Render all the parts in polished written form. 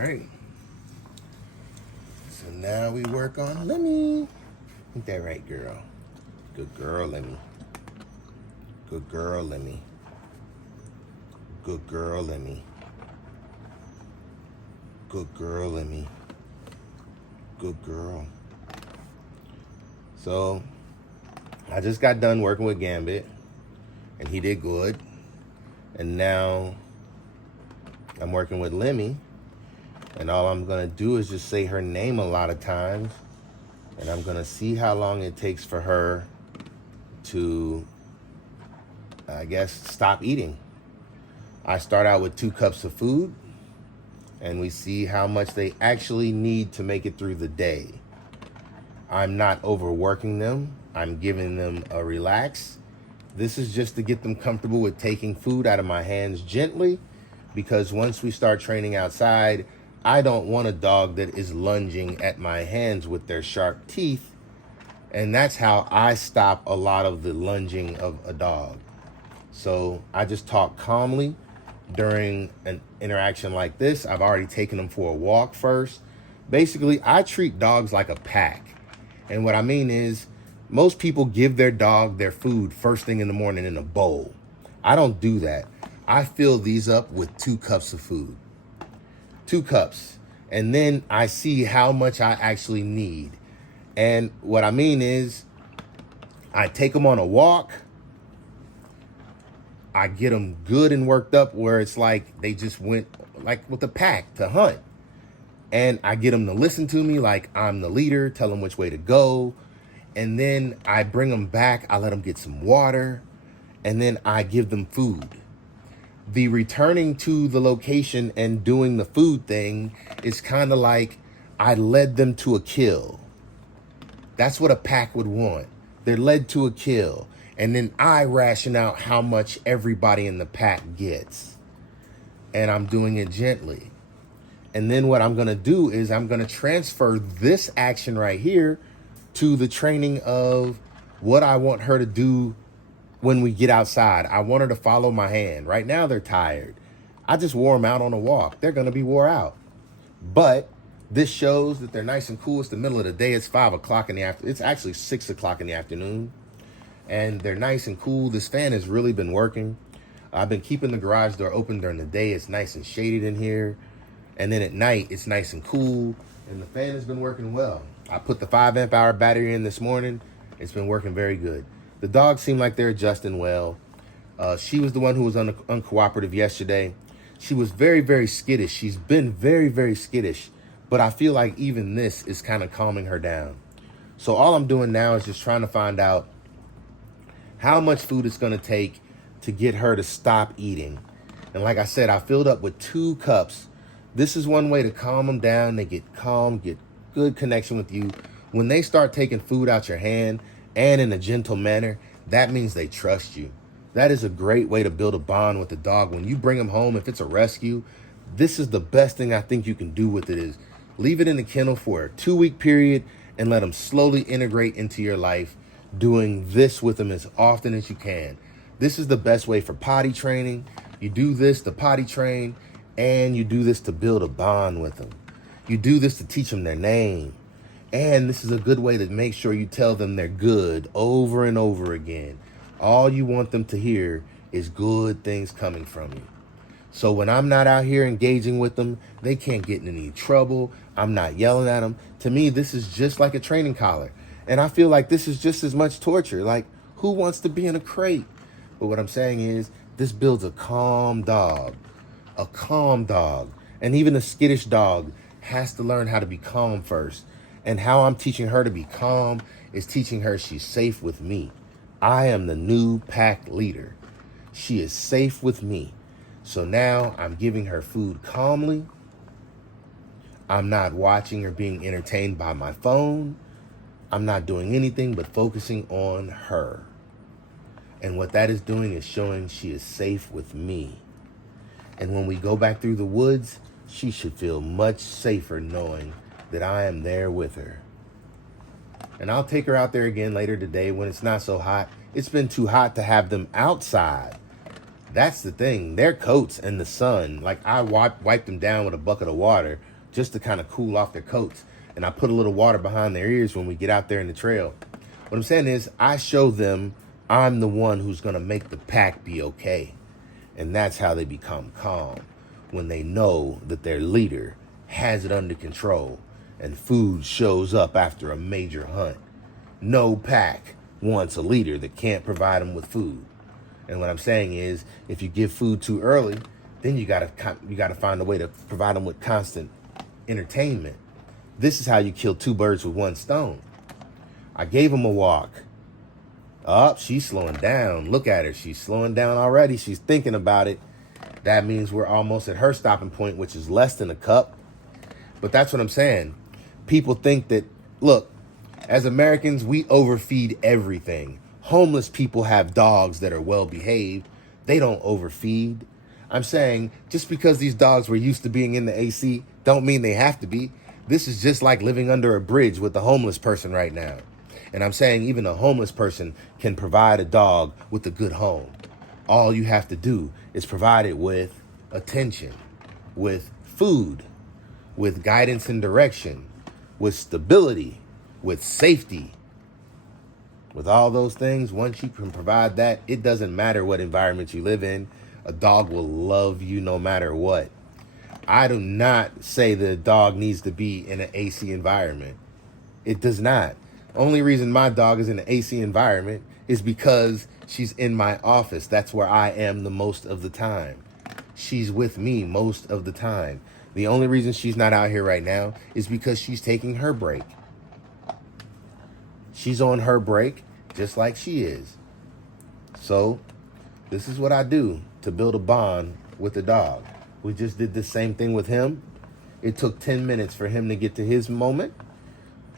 right. So now we work on Lemmy. Ain't that right, girl? Good girl, Lemmy. Good girl, Lemmy. Good girl, Lemmy. Good girl, Lemmy. Good girl. So I just got done working with Gambit, and he did good. And now I'm working with Lemmy, and all I'm gonna do is just say her name a lot of times, and I'm gonna see how long it takes for her to, I guess, stop eating. I start out with 2 cups of food, and we see how much they actually need to make it through the day. I'm not overworking them. I'm giving them a relax. This is just to get them comfortable with taking food out of my hands gently, because once we start training outside, I don't want a dog that is lunging at my hands with their sharp teeth. And that's how I stop a lot of the lunging of a dog. So I just talk calmly during an interaction like this. I've already taken them for a walk first. Basically, I treat dogs like a pack. And what I mean is, most people give their dog their food first thing in the morning in a bowl. I don't do that. I fill these up with 2 cups of food. 2 cups. And then I see how much I actually need. And what I mean is, I take them on a walk. I get them good and worked up where it's like they just went like with a pack to hunt. And I get them to listen to me like I'm the leader, tell them which way to go. And then I bring them back. I let them get some water. And then I give them food. The returning to the location and doing the food thing is kind of like I led them to a kill. That's what a pack would want. They're led to a kill. And then I ration out how much everybody in the pack gets. And I'm doing it gently. And then what I'm going to do is I'm going to transfer this action right here to the training of what I want her to do when we get outside. I want her to follow my hand. Right now they're tired. I just wore them out on a walk. They're going to be wore out. But this shows that they're nice and cool. It's the middle of the day. It's 5 o'clock in the afternoon. It's actually 6 o'clock in the afternoon. And they're nice and cool. This fan has really been working. I've been keeping the garage door open during the day. It's nice and shaded in here. And then at night, it's nice and cool. And the fan has been working well. I put the 5 amp hour battery in this morning. It's been working very good. The dogs seem like they're adjusting well. She was the one who was uncooperative yesterday. She was very, very skittish. She's been very, very skittish. But I feel like even this is kind of calming her down. So all I'm doing now is just trying to find out how much food it's going to take to get her to stop eating. And like I said, I filled up with 2 cups. This is one way to calm them down. They get calm, get good connection with you. When they start taking food out your hand and in a gentle manner, that means they trust you. That is a great way to build a bond with the dog. When you bring them home, if it's a rescue, this is the best thing I think you can do with it is leave it in the kennel for a 2-week period and let them slowly integrate into your life, doing this with them as often as you can. This is the best way for potty training. You do this to potty train, and you do this to build a bond with them. You do this to teach them their name. And this is a good way to make sure you tell them they're good over and over again. All you want them to hear is good things coming from you. So when I'm not out here engaging with them, they can't get in any trouble. I'm not yelling at them. To me, this is just like a training collar. And I feel like this is just as much torture. Like, who wants to be in a crate? But what I'm saying is, this builds a calm dog. A calm dog. And even a skittish dog has to learn how to be calm first. And how I'm teaching her to be calm is teaching her she's safe with me. I am the new pack leader. She is safe with me. So now I'm giving her food calmly. I'm not watching or being entertained by my phone. I'm not doing anything but focusing on her. And what that is doing is showing she is safe with me. And when we go back through the woods, she should feel much safer knowing that I am there with her. And I'll take her out there again later today when it's not so hot. It's been too hot to have them outside. That's the thing. Their coats in the sun, like I wiped them down with a bucket of water just to kind of cool off their coats. And I put a little water behind their ears when we get out there in the trail. What I'm saying is I show them I'm the one who's going to make the pack be okay. And that's how they become calm, when they know that their leader has it under control and food shows up after a major hunt. No pack wants a leader that can't provide them with food. And what I'm saying is, if you give food too early, then you gotta find a way to provide them with constant entertainment. This is how you kill two birds with one stone. I gave him a walk. She's slowing down. Look at her. She's slowing down already. She's thinking about it. That means we're almost at her stopping point, which is less than a cup. But that's what I'm saying. People think that, look, as Americans, we overfeed everything. Homeless people have dogs that are well behaved. They don't overfeed. I'm saying just because these dogs were used to being in the AC don't mean they have to be. This is just like living under a bridge with a homeless person right now. And I'm saying even a homeless person can provide a dog with a good home. All you have to do is provide it with attention, with food, with guidance and direction, with stability, with safety. With all those things, once you can provide that, it doesn't matter what environment you live in. A dog will love you no matter what. I do not say that a dog needs to be in an AC environment. It does not. Only reason my dog is in an AC environment is because she's in my office. That's where I am the most of the time. She's with me most of the time. The only reason she's not out here right now is because she's taking her break. She's on her break just like she is. So this is what I do to build a bond with the dog. We just did the same thing with him. It took 10 minutes for him to get to his moment.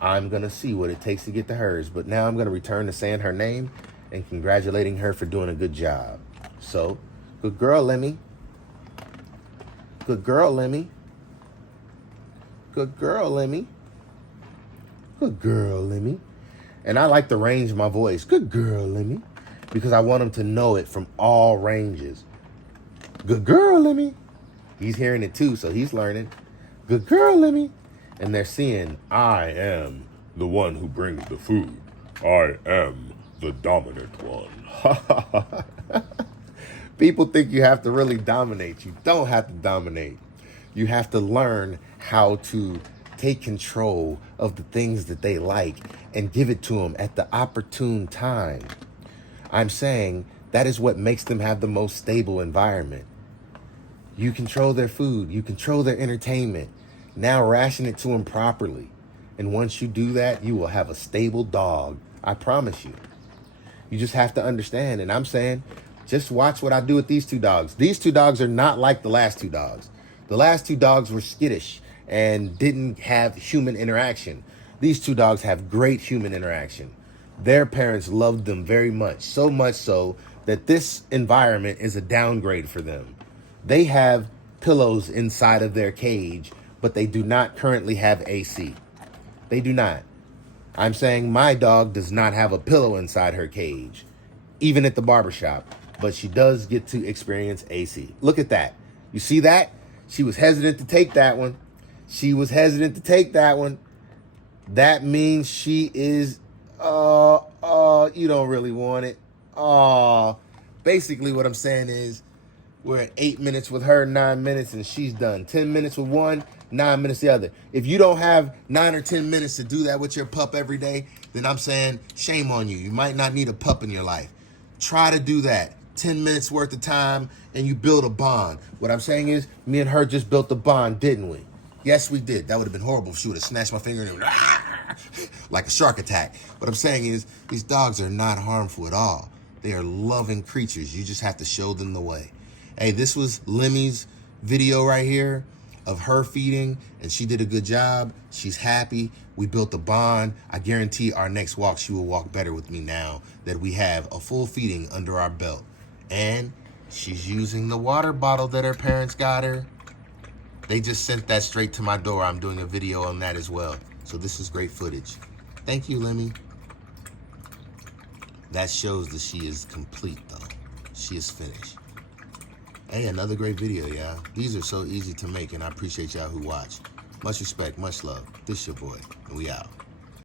I'm going to see what it takes to get to hers. But now I'm going to return to saying her name and congratulating her for doing a good job. So, good girl, Lemi. Good girl, Lemi. Good girl, Lemi. Good girl, Lemi. And I like to range my voice. Good girl, Lemi. Because I want him to know it from all ranges. Good girl, Lemi. He's hearing it too, so he's learning. Good girl, Lemi. And they're seeing, I am the one who brings the food. I am the dominant one. People think you have to really dominate. You don't have to dominate. You have to learn how to take control of the things that they like and give it to them at the opportune time. I'm saying that is what makes them have the most stable environment. You control their food. You control their entertainment. Now ration it to them properly. And once you do that, you will have a stable dog. I promise you. You just have to understand. And I'm saying, just watch what I do with these two dogs. These two dogs are not like the last two dogs. The last two dogs were skittish and didn't have human interaction. These two dogs have great human interaction. Their parents loved them very much. So much so that this environment is a downgrade for them. They have pillows inside of their cage, but they do not currently have AC. They do not. I'm saying my dog does not have a pillow inside her cage, even at the barbershop, but she does get to experience AC. Look at that. You see that? She was hesitant to take that one. She was hesitant to take that one. That means she is, you don't really want it. Basically what I'm saying is, we're at 8 minutes with her, 9 minutes, and she's done. 10 minutes with one, 9 minutes the other. If you don't have 9 or 10 minutes to do that with your pup every day, then I'm saying shame on you. You might not need a pup in your life. Try to do that. 10 minutes worth of time, and you build a bond. What I'm saying is, me and her just built a bond, didn't we? Yes, we did. That would have been horrible if she would have snatched my finger and like a shark attack. What I'm saying is, these dogs are not harmful at all. They are loving creatures. You just have to show them the way. Hey, this was Lemi's video right here of her feeding, and she did a good job. She's happy. We built a bond. I guarantee our next walk, she will walk better with me now that we have a full feeding under our belt. And she's using the water bottle that her parents got her. They just sent that straight to my door. I'm doing a video on that as well. So this is great footage. Thank you, Lemi. That shows that she is complete, though. She is finished. Hey, another great video, y'all. These are so easy to make, and I appreciate y'all who watch. Much respect, much love. This your boy, and we out.